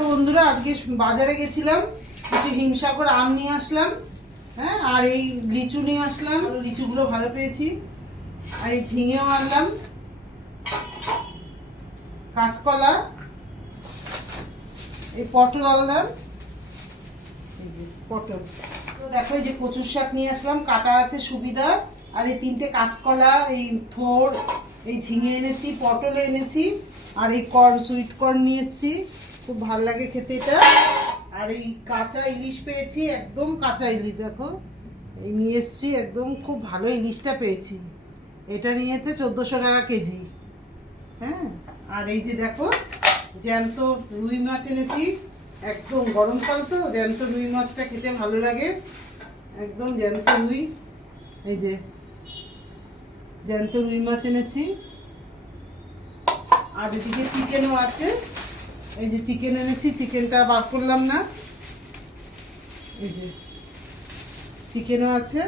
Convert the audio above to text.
দেখো বন্ধুরা, আজকে বাজারে গেছিলাম, কিছু হিমসাগর আম নিয়ে আসলাম, হ্যাঁ, আর এই লিচু নিয়ে আসলাম, লিচুগুলো ভালো পেয়েছি, আর এই ঝিঙেও আনলাম, কাঁচকলা, এই পটল আনলাম, এই যে পটল। তো দেখো এই যে কচুর শাক নিয়ে আসলাম, কাটা আছে সুবিধা, আর এই 3টে কাঁচকলা, এই থোড়, এই ঝিঙে এনেছি, পটল এনেছি, আর এই সুইট কর্ন নিয়ে এসেছি, খুব ভালো লাগে খেতে এটা। আর এই কাঁচা ইলিশ পেয়েছি, একদম কাঁচা ইলিশ, দেখো এই নিয়ে এসেছি, একদম খুব ভালো ইলিশটা পেয়েছি। এটা নিয়েছে 1400 টাকা কেজি, হ্যাঁ। আর এই যে দেখো জ্যান্ত রুই মাছ এনেছি, একদম গরমকাল তো জ্যান্ত রুই মাছটা খেতে ভালো লাগে, একদম জ্যান্ত রুই। এই যে জ্যান্ত রুই মাছ এনেছি, আর এদিকে চিকেনও আছে, এই যে চিকেন এনেছি, চিকেনটা বার করলাম না, এই যে চিকেনও আছে,